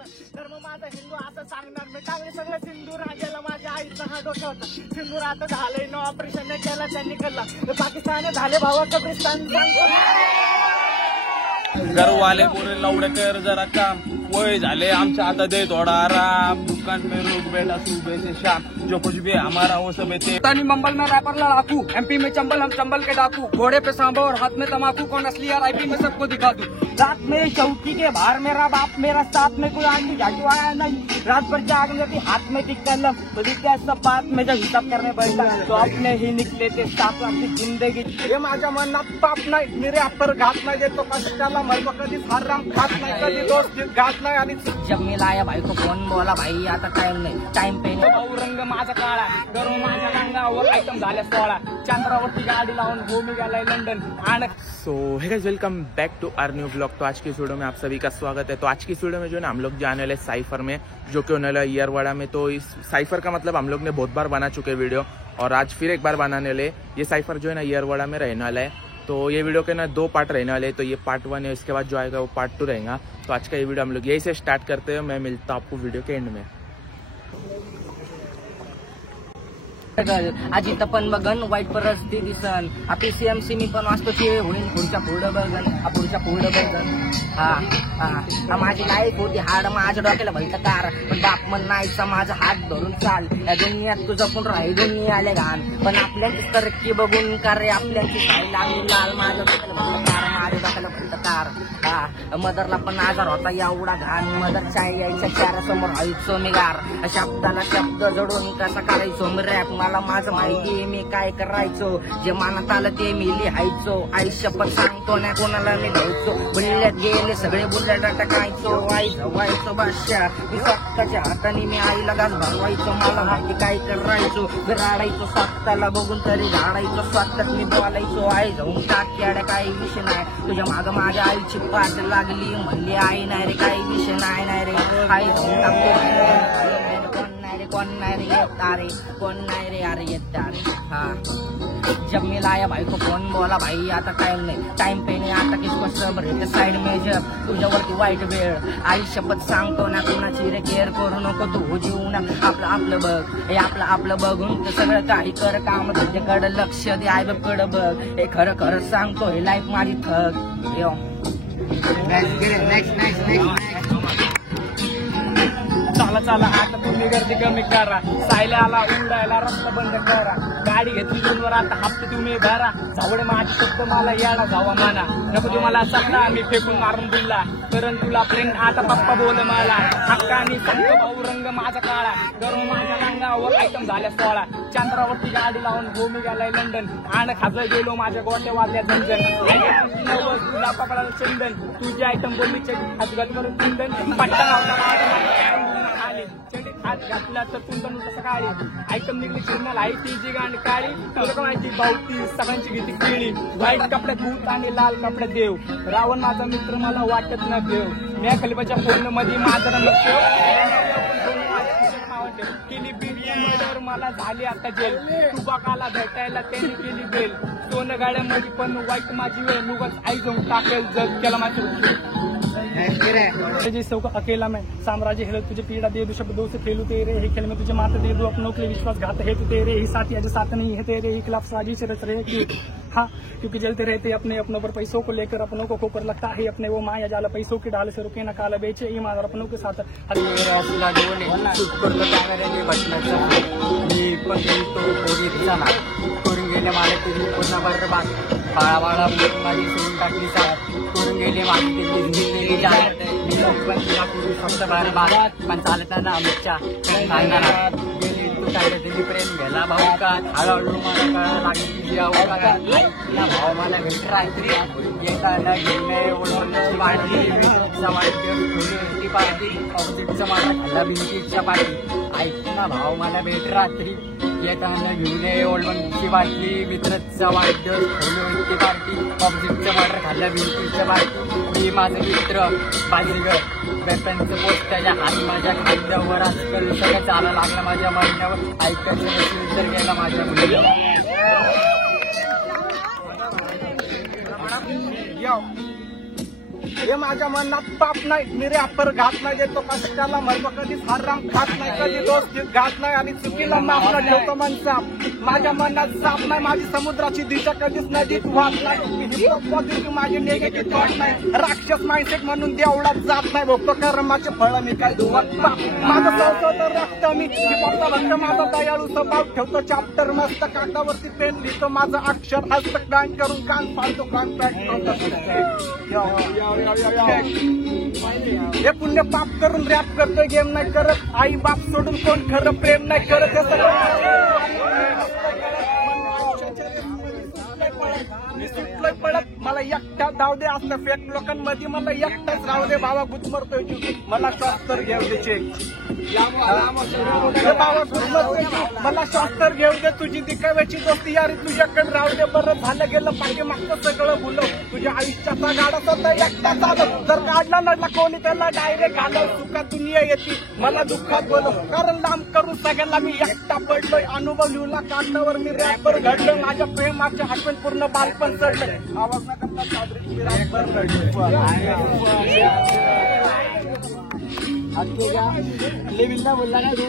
धर्म माझा हिंदू असं सांगणार मी. चांगले सगळं सिंधू राजाला माझ्या आईचा हा डोका होता. सिंदूर आता झालंय न ऑपरेशन नाही केला त्यांनी कल्ला. पाकिस्तान झाले भावा कब्रिस्तान घरवाले पुरे लवडे कर जरा काम वय झाले आमच्या आता दे थोड़ा आराम. दुकान में रुक बेटा सुबह से शाम जो कुछ भी हमारा वो सब थे. मुंबई में रैपर लड़ाकू, एमपी में चंबल हम चंबल के डाकू. घोड़े पे सांबा और हाथ में तमाकू. कौन असली यार आईपी में सबको दिखा दूं. रात में चौकी के बाहर मेरा बाप मेरा साथ में कोई आंधी झाटू आया नहीं. रात भर जागने की हाथ में दिख कलम तो दिखा सब बात में जब हिसाब करने बैठा तो अपने ही निकले थे साफ आपकी जिंदगी. हे माझ्या मनात पाप नाही मेरे हातर घात नाही देतो कष्टाला मरतो कधीच हराम खात नाही कधी दोस्त घात नाही. आणि जब मिलाया भाई को फोन बोला भाई आता टाइम नाही टाइम पे रंग माझा काळा गरम माझ्या रंगावर आयटम झाल्या 16. चंद्रावरती गाडी लावून भूमी गेलाय लंडन. आणि so hey guys welcome back to our new blog. तो आज की इस वीडियो में आप सभी का स्वागत है. तो आज की इस वीडियो में जो है ना हम लोग जाने वाले साइफर में जो कि होने वाला ईयरवाड़ा में. तो इस साइफर का मतलब हम लोग ने बहुत बार बना चुके वीडियो और आज फिर एक बार बनाने वाले. ये साइफर जो है ना ईयरवाड़ा में रहने वाला है. तो ये वीडियो के ना 2 पार्ट रहने वाले हैं. तो ये पार्ट 1 है, इसके बाद जो आएगा वो पार्ट 2 रहेगा. तो आज का ये वीडियो हम लोग यही से स्टार्ट करते हैं. मैं मिलता हूँ आपको वीडियो के एंड में. आजी पण बघन वाईट परिस्थिती दिसन. आपली सीएमसी मी पण वाचतो ते होईन पुढच्या पुढं बघन पुढच्या पुढं बघन. हा माझी लाईफ होती हाड माझ्या डोक्याला भलत कार पण बाप म्हण नाहीचा माझा हात धरून चाल. या दुनियात तुझं पण राही दुनियाले घाण पण आपल्याची तरक्की बघून का रे आपल्याची साई लागली लाल. माझ्या डोक्याला भलत कार माझ्या डोक्याला भलत कार. मदरला पण आजार होता एवढा घाण. मदरच्या यायच्या चारासमोर व्हायचो मी गार. शब्दाला शब्द जोडून कसा करायचो मी रॅप. मला माझं माहिती मी काय करायचो जे मानत आलं ते मी लिहायचो. आई शपथ सांगतो ना कोणाला मी द्यायचो. बुल्ल्यात गेले सगळे बुल्ल्यात टाकायचो. आई व्हायचो बादशाह मी स्वतःच्या हाताने मी आईला गाज भरवायचो. मला माहिती काय करायचो रडायचो स्वतःला बघून तरी झाडायचो. स्वतःच मी बोलायचो आई जाऊन टाक्याड्या काही विषय नाही. तुझ्या मागं माझ्या आईची पाठ लागली म्हणली आई नाही रे काही विषय नाही रे. आई जाऊन टाकतो कौन नहीं रे ये तारे कौन नहीं रे यार ये तारे. हाँ जब मिलाया भाई को फोन बोला भाई आता टाइम नाही टाइम पे नाही आता किसको सब्र है साइड में जब तुझ्यावरती वाईट वेळ. आई शपथ सांगतो ना कोणाची रे केअर करू नको तू जीव ना आपलं आपलं बघ. हे आपलं बघून तर सगळं काही कर काम तुझ्याकडे लक्ष दे आई बापकडे बघ. हे खरं खरं सांगतो हे लाईफ माझी ठग. चला चला आता तुम्ही गर्दी कमी करा. सायल्याला उडायला रस्ता बंद करा. गाडी घेतली तुमवर आता हप्ते तुम्ही भरा. झावडे माझी फक्त मला यायला जावा माना. नको तुम्हाला सगळा मी फेकून मारून दिला कारण तुला फ्रेंड आता पप्पा बोल मला. हक्कानी सांगतो भाऊ रंग माझा काळा गरम माझ्या रंगावर आयटम झाल्या 16. चंद्रावरती गाडी लावून भूमी गेलाय लंडन. आणि खाजळ गेलो माझ्या गोट्या वाजल्या झंझण. तुला पकडायला चंदन तुझी आयटम बोलली हातगात करून चंदन पट्टा चंडीत हात घातला तर तुमचं कसं काळी. आयटम निघली चिन्हाल आई तिची गांड काळी. तुला का माहिती भावती सगळ्यांची घेतली केळी. व्हाईट कपड्यात भूत आणि लाल कपड्यात देव. रावण माझा मित्र मला वाटत न देव. मी खलिफाच्या फोन मध्ये माझा केली बीर मला झाली आता जेल. तुपाकाला भेटायला त्यांनी केली बेल. सोनं गाड्यामध्ये पण वाईट माझी वेळ. मुगच आई जाऊन टाकेल जग केला माझी का अकेला मैं साम्राज्य हेलो तुझे पीड़ा दे दो शब्दों से खेलू तेरे ही खेल में तुझे मात दे दो अपनों के लिए विश्वासघात है तो तेरे ही साथी आज साथ नहीं है तेरे ही खिलाफ साजिश से रच रहे क्यों. हाँ क्योंकि जलते रहते अपने अपनों पर पैसों को लेकर अपनों को खोकर लगता है अपने वो माया जाला पैसों की डाल से रुके न काला बेचे ईमान और अपनों के साथ. गेले मला तुझी पूर्ण बरबाद. बाळा बाळा माझी सोडून टाकली साथ करून गेले माझी दिल्ली जात. मी पण तिला करू फक्त बरबाद पण चालताना आमच्या गेली तू काय दिली प्रेम गेला भाऊ का. हळूहळू मला कळायला लागली तुझी अवकाळा. भाव मला भेट रात्री येताना गेले ओळखण्याची वाढली वाईट पार्टी ऑपोजिटचा मला खाल्ला भिंतीच्या पाठी. ऐकून भाव मला भेट रात्री येताना घेऊन ओळखण्याची वाटली. मित्रचा वाईट होती पार्टी ऑपोजिटचा मार्डर खाल्ला भिंतीच्या पार्टी. मी माझं मित्र बाजीगर वेपनचं पोस्ट त्याच्या हात माझ्या खांद्यावर आजकाल सगळं चाला लागला माझ्या महिन्यावर. ऐकायचं नसेल तर गेला माझ्या मुलीला. हे माझ्या मनात पाप नाही, मी रॅपर घात नाही, देतो कष्टाला महत्व, कधीच हराम खात नाही, कधी दोस्त घात नाही आणि चुकीला माफ न ठेवतो मन साप. माझ्या मनात साप नाही, माझी समुद्राची दिशा कधीच नदीत वाहत नाही, पॉझिटिव्ह माझी निगेटिव्ह थॉट नाही, राक्षस माइंडसेट म्हणून देवळात जात नाही, भोगतो कर्माचे फळ मी काय धुवत पाप. माझं संसद रक्त मी फक्त भक्त, माझा दयाळू स्वभाव ठेवतो चॅप्टर मस्त, कागदावरती पेन लिहितो माझं अक्षर, हस्त बँड करून कान फाडतो कॉन्ट्रॅक्ट. हे पुण्य पाप करून रॅप करतोय, गेम नाही करत, आई बाप सोडून कोण खरं प्रेम नाही करत, हे मी सुटलोय पडत, मला एकटा धाव दे असलं फेक लोकांमध्ये, मला एकटाच राहू दे बाबा, गुदमरतोय तू, मला श्वास तर घेऊ दे चेक, बाबा गुदमरतोय तू, मला श्वास तर घेऊ दे, तुझी दिखाव्याची दोस्ती यारी तुझ्याकडे राहू दे, बरं झालं गेलं पाहिजे मागचं सगळं भुलव, तुझ्या आयुष्याचा गाडा स्वतः एकटा चालव, जर काढला नडला कोणी त्याला डायरेक्ट घालव, सुखात दुनिया येते मला दुःखात बोलव, कारण लांब करून सगळ्यांना मी एकटा पडलोय, अनुभव लिहूला कागदावर मी रॅपर घडलोय, माझ्या प्रेमाच्या आठवण पूर्ण बालपण चढलंय, आवाज न करता साजरी मी रॅपर लेविंदा बोलला ना तू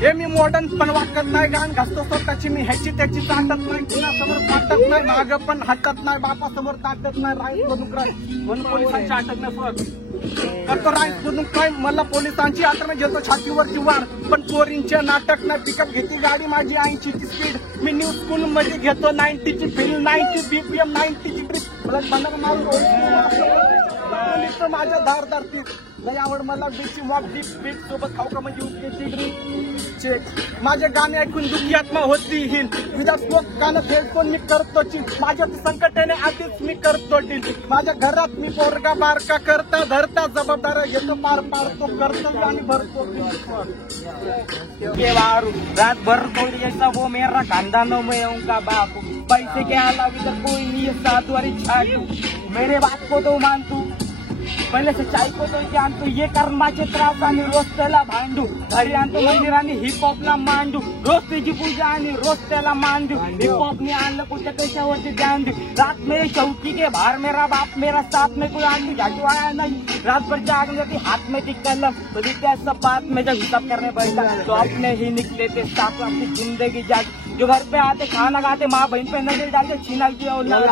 हे मी मॉडर्न पण वागत नाही, गाण घासतो स्वतःची मी, ह्याची त्याची चाटत नाही, कुणासमोर पाटत नाही, मागं पण हटत नाही, बापासमोर ताटत नाही, राईस मधून क्राईम म्हणून पोलिसांची अटक नाही, फरक करतो राईस मधून क्राईम, मला पोलिसांची आठवण घेतो छातीवरची वार, पण पोरींचे नाटक नाही, पिकअप घेते गाडी माझी 80ची स्पीड, मी न्यू स्कूल मध्ये घेतो 90ची फील, 90 BPM 90ची ट्रिप, मला बनव माझ्या धारदार तीच लय आवड मला, बीची वॉक डीप बीट सोबत खाऊ का म्हणजे उठकेची ड्रिंक चेक, माझे गाणे ऐकून दुःखी आत्मा होती हिन, विदाउट स्मोक गाणं हेडफोन मी करतो चिन, माझ्या संकटाने आधीच मी करतो डील, माझ्या घरात मी पोरगा बारका करता धरता, जबाबदाऱ्या घेतो पार पाडतो, कर्तव्य आणि भरतो रात भर कोई ऐसा वो मेरा खानदानों में उनका बाप, पैसे के अलावा इधर कोई नहीं है साधु और छाटू, मेरे बात को तो मान तू, पहिले सच्चाई को तो जाणतो, ये कर्माचे त्रास आणि रोज त्याला भांडू, घरी आणतो मंदिराने हिपहॉपला मांडू, रोज त्याची पूजा आणि रोज त्याला मांडू, हिपहॉपने आणलं कुठे कशावरती ध्यान दू, रात मेरी चौकी के बाहर मेरा बाप मेरा साथ में कोई आंधी झाटू आया नहीं, रात भर जाग जाती हाथ में थी कलम, तो क्या सब बात में जब हिसाब करने बैठा तो अपने ही निकले थे साफ, अपनी जिंदगी जाग, जो घर पे आते खाना खाते माँ बहन पे नजर डालते, छीना की औलाद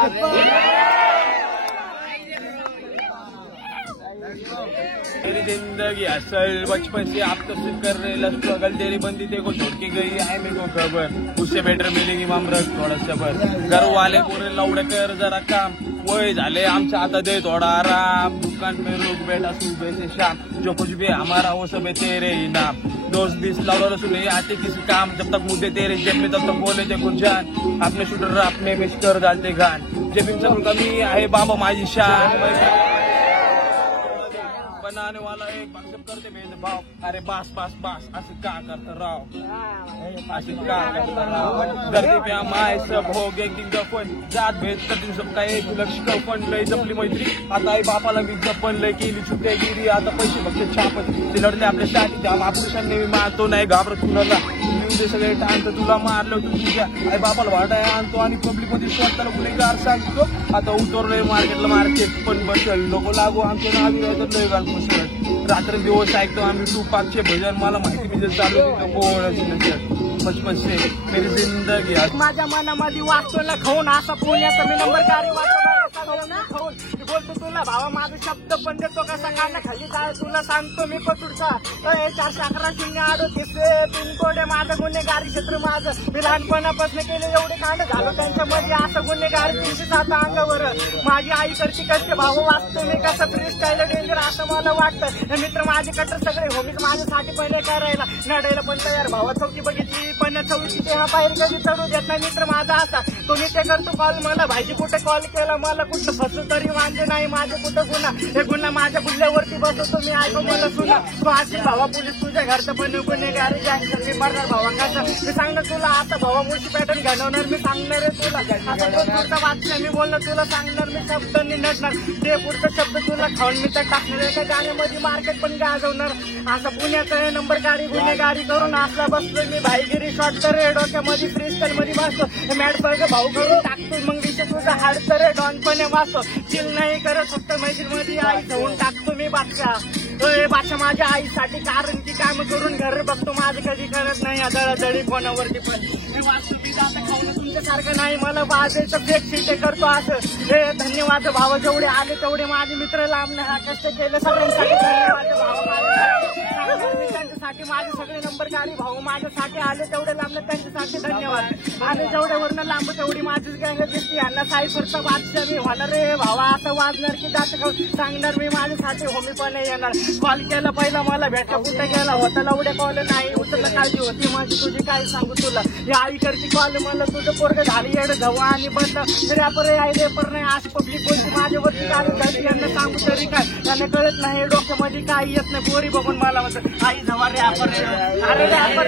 मेरी जिंदगी असल बचपन से आप तक कर रहे स्ट्रगल, तेरी बंदी तेरे को छोड़ के गई है मेरे को खबर, उससे बेटर मिलेगी ममरक थोड़ा सबर, घर वाले पूरे लौड़े कर जरा काम, वही झाले आमचा आता दे थोड़ा आराम, दुकान पे रुक बैठा सुबह से शाम, जो कुछ भी हमारा वो सब है तेरे ही नाम, दोस्त बीस लौड़ा रसूल नहीं आते किसी काम, जब तक मुद्दे तेरे जेब में तब तक बोले थे कुछ जान, अपने शूटर अपने मिस्टर डालते गान, जब इन सब कमी आहे बाबा माझी शान, बनाने वाला एक सब करते भेदभाव, अरे बास बास बास असं का करता राव, असं का करता राव, धरती पे हमारे सब हो गए एक दिन दफन, जात भेद तर तुम सबका एक लक्ष कफन, लय जपली मैत्री आता आई बापाला मी जपन, लय केली चुकेगिरी आता पैसे फक्त छापत, ते लढले आपल्यासाठी जाम ऑपरेशन नेहमी मारतो नाही घाबरत कुणाला, ते सगळे टाळतं तुला मारलं तू तुझ्या आई बापाला भाटाया आणतो आणि पब्लिक मध्ये स्वतःला गुन्हेगार सांगतो, आता उतरलोय मार्केटला मार्केट पण बसल, नको लागू आमचं नावी राहतात लय घाल पुसत, रात्र दिवस ऐकतो आम्ही टूपाकचे भजन, मला माहिती मी जर चालू बचपन से मेरी जिंदगी, माझ्या मनामध्ये वाचतो ना खाऊन असा पुण्याचा मी नंबरकारी वाचतो बोलतो तुला भावा, माझा शब्द पण देतो कसा काढला खाली काय तुला सांगतो मी पतुडचा, 411-038 पिनकोड आहे माझं, गुन्हेगारी क्षेत्र माझं, मी लहानपणापासून केले एवढे कांड झालं त्यांच्यामध्ये, असं गुन्हेगारी 307 अंगावर, माझी आई करते कष्ट भाऊ, वाचतो मी कसं फ्री स्टाईल डेंजर असं मला वाटतं, मित्र माझे कट्टर सगळे होमीच माझ्यासाठी पहिले करायला, नडायला पण तयार भावा, चौकी बघितली पण चौकी ते हा बाहेर कधी चढू देत नाही, मित्र माझा असा तो मी ते करतो कॉल, मला भाईजी कुठे कॉल केला मला कुठं फसू तरी वांद म्हणजे नाही माझे कुठं गुन्हा, हे गुन्हा माझ्या गुल्ल्यावरती बसवतो मी, ऐकू मला सुना. तू अशी भावा पोलीस तुझ्या घरचं पण गुन्हेगारी गँगस्टर मी मरणार भावा कसं, मी सांगणार तुला आता भावा मोठी पॅटर्न घालवणार मी, सांगणार आहे तुला आता तो पुढचा बादशाह मी बोलणार तुला, सांगणार मी शब्दांनी नटणार, ते पुढचा शब्द तुला खाऊन मी तर टाकणार, एका गाण्यामध्ये मार्केट पण गाजवणार. असं पुण्याचं नंबर गाडी गुन्हेगारी करून असला बसलोय मी, भाईगिरी शॉट तर डोक्यामध्ये फ्रीस्टाईल मध्ये बसतो, मॅड पर्ग भाऊ करून टाकतो मग दिशे तुझा हाड तर डॉनपणे वाचतो, चिल नाही करत फक्त मैत्री मध्ये आई ठेवून टाकतो मी बादशाह माझ्या आईसाठी, कारण की काम करून घर बघतो माझे कधी करत नाही दळदळी फोनावरती पण हे वाचतो मी जाता खाऊन तुमच्यासारखं नाही मला वाजायचं फेक शिटे करतो असं. हे धन्यवाद भावा, जेवढे आले तेवढे माझे मित्र लांबले हा कष्ट केलं सगळ्यांसाठी धन्यवाद भावा, त्यांच्यासाठी माझे सगळे नंबर गाडी भाऊ माझ्यासाठी आले तेवढे लांबले त्यांच्यासाठी धन्यवाद, आणि जेवढे वरनं लांब तेवढी माझीच गँग दिसते, यांना सायफरचा बादशाह मी होणार रे भावा, असं वाजणार की जात सांगणार मी माझ्यासाठी होमी पण येणार. कॉल केला पहिला मला भेटला कुठे गेला होता लावड्या कॉल नाही उचलला, काळजी होती माझी तुझी काय सांगू तुला, या आई करती कॉल मला तुझं पोरग झाली येड धवा आणि बंद रॅपर आहे रेपर नाही अशी पब्लिक बोलती माझ्यावरती काय यांना सांगू तरी काय, त्यांना कळत नाही डोक्यामध्ये काय येत नाही, पोरी बघून मला म्हणतात आई जवा रॅपर अरे रॅपर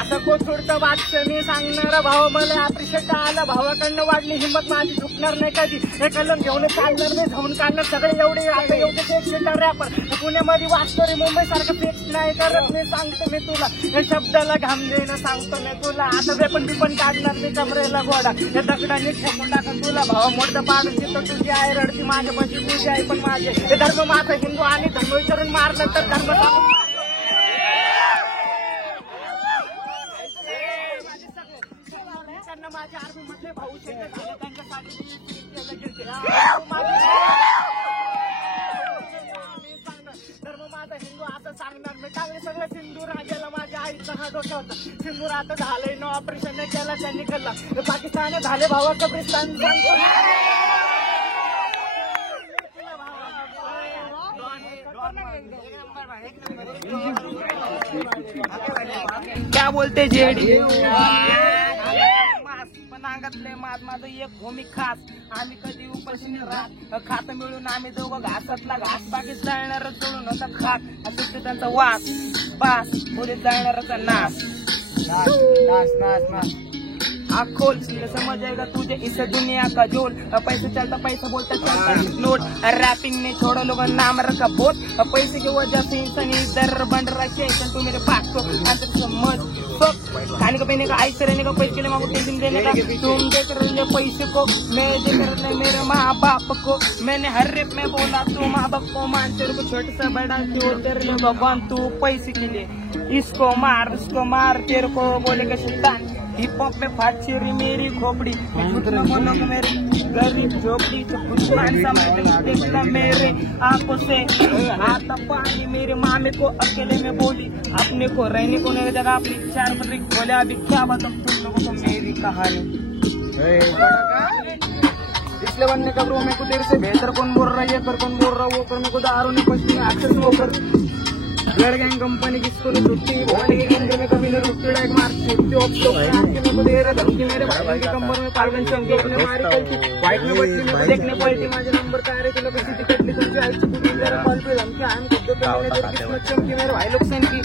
आता कोथोडचा बादशाह मी सांगणार भावा, मला अप्रिशिएट आला भावाकडनं वाढली हिंमत माझी झुकणार नाही कधी, हे कलम घेऊन चालणार नाही धावून काढणार सगळे एवढे आता एवढे फेक शेटर रॅपर पुण्यामध्ये वाचतो रे, मुंबई सारखं फेक नाही करत मी, सांगतो मी तुला हे शब्दाला घाम देणं सांगतो मी तुला, आता वेपन बिपन काढणार मी कमरेला गोडा, हे दगडाने ठोकून टाकून तुला भावा मोठं पाडून तिथं तुझी आई रडती माझ्या पशी तुझी आई पण माझे, हे धर्म माझा हिंदू आणि धर्म विचारून मारलं तर धर्म माझ्या आर्मी मधले भाऊ झाले त्यांच्यासाठी धर्म माझा हिंदू असं सांगणार मी, चांगले सगळं सिंधू राजाला माझ्या आईचा हा डोक्या होता, सिंधू आता झालंय न ऑपरेशन नाही केला त्यांनी कल्ला, पाकिस्तान झाले भावा कब्रिस्तान क्या बोलते जेडी नांगातले माझं एक भूमी खास, आम्ही कधी उपाशी राहत खात मिळून आम्ही दोघं घासातला घास, बाकी जाणारच सोडून होता खात असं त्यांचा वास बास, पुढे जाणाराचा नाश खोल समझ आएगा तुझे इस दुनिया का जोल, पैसे चलता पैसा बोलता चलता नोट, रैपिंग ने छोड़ो लोगों नाम रखा बोट, पैसे की वजह से इंसान इधर बन रहा है, तू मेरे पास को समझ खाने का पहने का आइस रहने का पैसे के लिए मांगो टेंशन देने का, तुम देख रहे पैसे को मैं देख रहा मेरे माँ बाप को, मैंने हर रेप में बोला तू माँ बाप को मान, तेरे को छोटे सा बड़ा क्यों तेरे लिए भगवान, तू पैसे के लिए इसको मार उसको मार, तेरे को बोलेगा शैतान, हिप हॉप में फाट चेरी मेरी खोपड़ी, बोलो मेरी गरीब झोपड़ी तो कुछ समझ देखना मेरे आंखों से हाथ पानी, मेरे मामे को अकेले में बोली अपने को रहने को नहीं जगह अपनी चार पत्रिक बोले, अभी क्या बताऊं तुम लोगों को मेरी कहानी, इसलिए बनने का मेरे को तेरे से बेहतर कौन बोल रहा है, ये कर कौन बोल रहा है वो कर, मेरे को दारू नहीं पछती एक्सेस वो कर, ब्लड गैंग कंपनी किसको नहीं छुट्टी, भोले के केंद्र में कभी नहीं रुकती, डायरेक्ट मार छुट्टी ऑप्शन मेरे को दे रहे धमकी, मेरे भाई के कमर में पागल चमके अपने मारी कलती व्हाइट में बटली मेरे देखने पलटी, माझे नंबर काय रे तुला कशी तिकटली तुमची आईची बुटी, मेरा कॉल पे धमकी आम खुद पे मैंने तेरी किस्मत चमकी, मेरे भाई लोग सेन की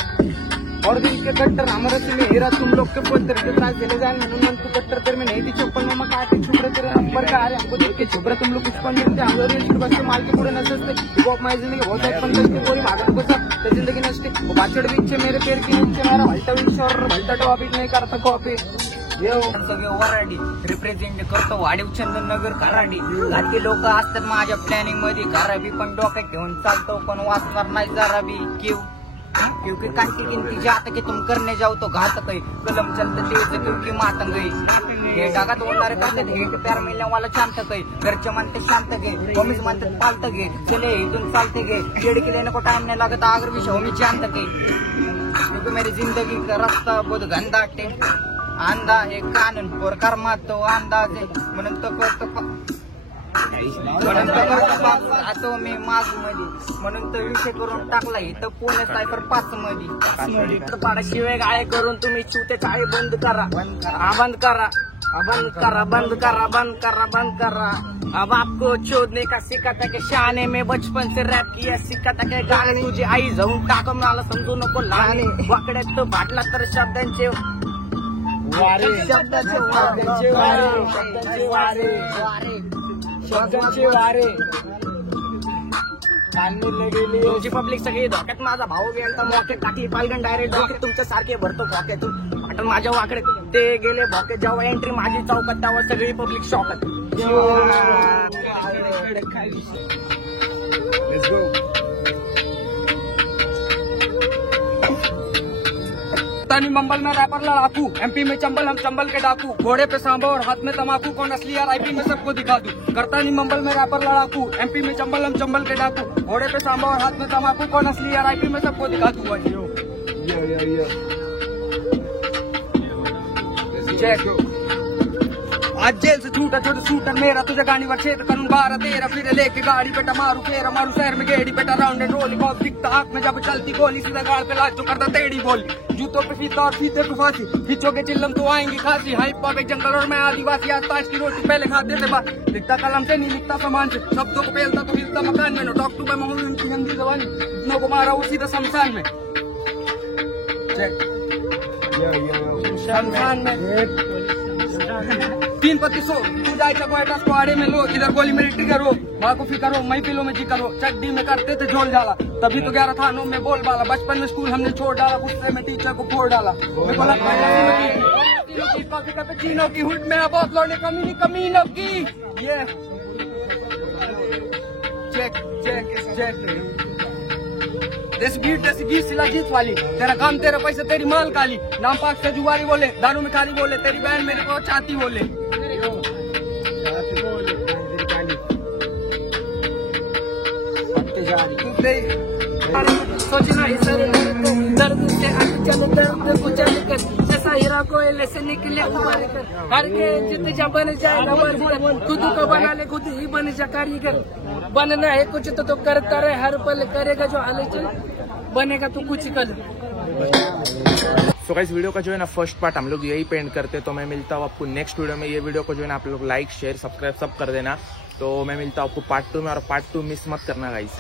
और दिल के कट्टर हमारा से में हेरा, तुम लोग के पत्थर के त्रास देने जाए मन तू कट्टर तेरे में नहीं थी चप्पल में काटे छुपरे तेरे नंबर का आ रहे हमको देख के छुपरे, तुम लोग कुछ पण मिलते हम लोग रील्स बस के माल के पूरे नसते, हिप हॉप माय जिंदगी बहुत है पंद्रह की पूरी भागत को सब जिंदगी नष्टे, वो बाचड़ बीच मेरे पैर के नीचे मेरा भलता विच और भलता टॉपिक नहीं करता कॉपी, सगळे वराडी रिप्रेझेंट करतो वाढीव चंदननगर कराडी, घातली लोक असतात माझ्या प्लॅनिंग मध्ये, घराबी पण डोक्यात घेऊन चालतो पण वाचणार नाही जरा बी क्योंकि कांटी गिनती जात के तुम करने जाओ तो घात गई, कलम चलते तेज क्योंकि मातंग गई, हे डागात ओढणारे कांदे हे प्यार मिळल्या मला शांत गई, घरचे म्हणते शांत घे होमीच म्हणते पालत घे, चले इथून चालते घे, जेड के लेने को टाइम नहीं लगता अगर भी होमी शांत गई, क्योंकि मेरी जिंदगी का रास्ता बहुत गंदा टे अंधा है कानून और कर्मा तो अंदाज है, म्हणून तो म्हणून आता मी मास मध्ये म्हणून तर विषय करून टाकला इथं पुणे सायफर 5 मध्ये तर पाडा शिवाय गाळे करून तुम्ही चिवते चाळे बंद करा बंद करा बंद करा बंद करा बंद करा बंद करा। अब आपको चोदने का सिखाता के शाने में बचपन से रैप किया सिखाता के गाणे तुझी आई जाऊन टाक मला समजू नको लहाने वाकड्यात भाटला तर शब्दांचे वारे शब्दांचे वारे तुमची पब्लिक सगळी धोक्यात माझा भाऊ गेला तर मॉकेट टाकली पालगण डायरेक्ट डोक्यात तुमच्या सारखे भरतो भोक्यातून आता माझ्या वाकडे ते गेले भोक्यात जेव्हा एंट्री माझी चौकात तेव्हा सगळी पब्लिक शॉकात। तानी मंबल में रैपर लड़ाकू एमपी में चंबल हम चंबल के डाकू घोड़े पे सांबा और हाथ में तमाकू कौन असली यार आईपी में सबको दिखा दूं करता नहीं मंबल में रैपर लड़ाकू एमपी में चंबल हम चंबल के डाकू घोड़े पे सांबा और हाथ में तमाकू कौन असली यार आईपी में सबको दिखा दूं। आज जेल से छूटा छोटा शूटर मेरा तुझे गाड़ी पर छेद करूँ 12-13 फिर लेके गाड़ी बेटा मारू फेरा मारू शहर में गेड़ी बेटा राउंड एंड रोली बहुत दिखता आँख में जब चलती गोली सीधा गाड़ पे लाज जो करता टेढ़ी बोली जूतों पे फीता और फीते पे फांसी खींचोगे चिल्लम तो आएंगी खांसी हाई पावे जंगल और मैं आदिवासी आज ताश की रोटी पहले खाते थे बात लिखता कलम से नहीं लिखता सामान से शब्दों को पेलता तो हिलता मकान में नो टॉक टू मैं हिंदी जवानी इतनों को मारा उसी तो शमशान में तीन पत्ती सो तू जायचा गोयटा स्क्वाडे में लो इधर गोली मेरी ट्रिगर हो माँ को फिकर हो महफिलों में जिक्र हो चड्डी में करते थे झोल डाला तभी तो 11 थानों में बोल बाला बचपन में स्कूल हमने छोड़ डाला गुस्से में टीचर को फोड़ डाला मैं बोला चीनों की हुड में बहुत लौटे कमीनों की ये चेक चेक चेक देसी गीत सिला जीत वाली तेरा काम तेरा पैसे तेरी माल काली नाम पाक से जुआरी बोले दारू में खाली बोले तेरी बहन मेरे को चाहती बोले सोचना इस दर्द से चल दर्द को चल कर जैसा हीरा कोयले से निकले उबाल कर हर के जितने जा बन जाए खुद को बना ले खुद ही बन जा कारीगर बनना है कुछ तो करता रहे हर पल करेगा जो हलचल बनेगा तो कुछ कल। सो गाइस वीडियो का जो है ना फर्स्ट पार्ट हम लोग यही पेंड करते तो मैं मिलता हूँ आपको नेक्स्ट वीडियो में। ये वीडियो को जो है ना आप लोग लाइक शेयर सब्सक्राइब सब कर देना। तो मैं मिलता हूँ आपको पार्ट 2 में और पार्ट 2 मिस मत करना गाइस।